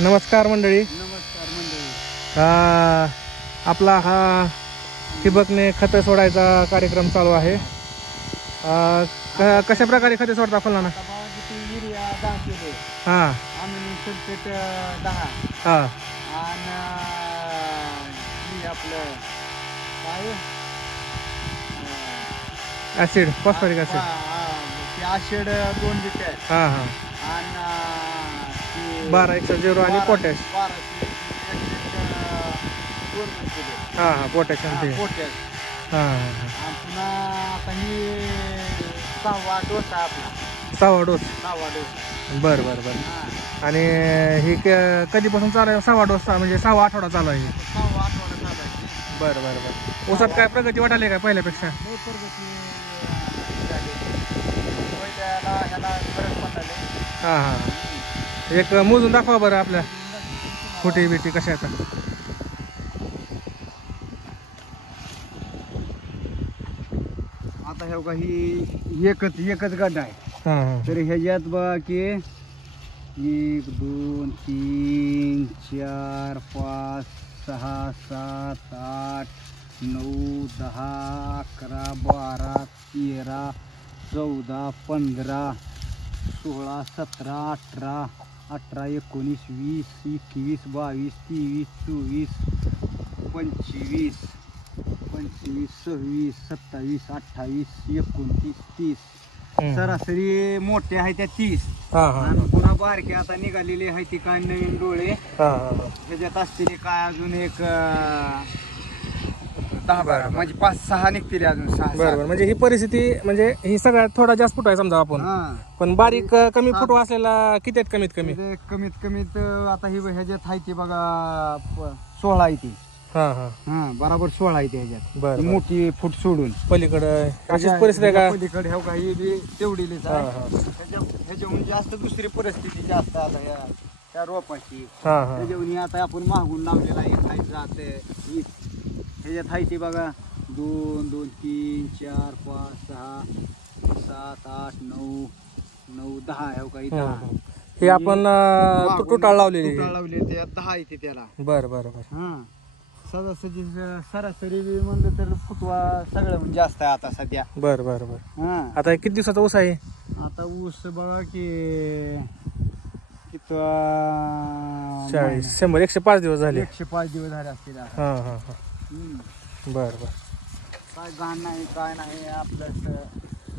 नमस्कार मंडळी. नमस्कार मंडळी. आपला हा ठिबकने खतं सोडायचा कार्यक्रम चालू आहे. कशा प्रकारे खते सोडता फुलांना? युरिया 10 किलो, हां आम्ही सल्फेट 10 हां आणि आपलं काय acid phosphoric acid acid 2 litre हां हां आणि 12 आणि पोटॅश 12 हां हां पोटॅशियम ते पोटॅश. हां हां आणि पुन्हा आता ही 6वा डोस आहे आपला. 6वा डोस. 6वा डोस. बरं बरं बरं. आणि ही कधीपासून चालू आहे? 6वा डोस म्हणजे 6वा आठवडा चालू आहे. 6वा आठवडा चालू आहे. बरं बरं बरं. ऊसात काय प्रगती वाटायली का पहिल्यापेक्षा? लय प्रगती झाली. पहिल्याला ह्याला फरक पडला. हां हां. एक मोजून दाखवा बरं आपल्या फुटी बिटी कशा आहेत. आता हे बघा ही एकच गड्डा आहे. हां हां तर ह्याच्यात बघा की 1 2 3 4 5 6 7 8 9 10 11 12 13 14 15 16 17 18 18 19 20 21 22 23 24 25 26 27 28 29 30 सरासरी मोठे आहे त्या 30. हां हां आणि पुन्हा बारके आता निघालेले आहे ती काय नवीन डोळे. हां हां ह्याच्यात असलेले काय अजून एक 10-12 म्हणजे 5-6 निघतील अजून 6. बरोबर. म्हणजे ही परिस्थिती म्हणजे ही सगळ्यात थोडा जास्त फुटू आहे समजा आपण, पण बारीक कमी फुटू असलेला किती आहेत कमीत कमी? कमीत आता ही ह्याच्यात आहे ती बघा 16 आहे ती. हां हां हा बरोबर 16 आहे ती ह्याच्यात. बरं मोठी फूट सोडून पलीकडं अशीच परिस्थिती आहे का? पलीकडे हे काही बी तेवढीच आहे. हां हां ह्याच्याहून जास्त दुसरी परिस्थिती जास्त आता त्या रोपाची. हां हां ह्याच्याहून आता आपण मागून लावलेला आहे जात ह्याच्यात आहे ती बघा 2 2 3 4 5 6 7 8 9 9 10 हे काही 10. हे आपण तुटाळ लावलेली त्या 10 आहे ते त्याला. बरं बरं बरं. हा सरासरी म्हणलं तर फुटवा सगळं म्हणजे जास्त आहे आता सध्या. बरं बरं बरं. हा आता किती दिवसाचा ऊस आहे? आता ऊस बघा की किती 40 100 105 दिवस झाले. 105 दिवस झाले असतील. हां हां हां. बरं बरं. काय घाण नाही काय नाही आपलं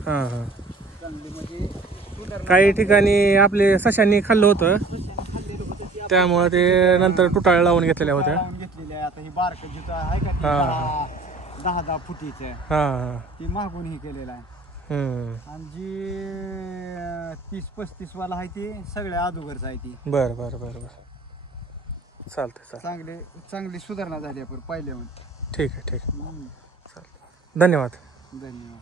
हां हां. चांगली म्हणजे काही ठिकाणी आपले सशांनी खाल्लं होतं, त्यामुळे ते नंतर तुटाळ लावून घेतलेल्या होत्या. घेतलेली आहे. आता ही बारक जिथं आहे का हां. 10 फुटीचं हां हां. ती मागून हे केलेलं आहे. आणि जी 30-35 वाला आहे ती सगळ्या अगोदरच आहे ती. बरं बरं बरं बरं. चालतंय चांगली सुधारणा झाली आपण पहिल्याहून. ठीक आहे ठीक आहे. चालतं. धन्यवाद. धन्यवाद.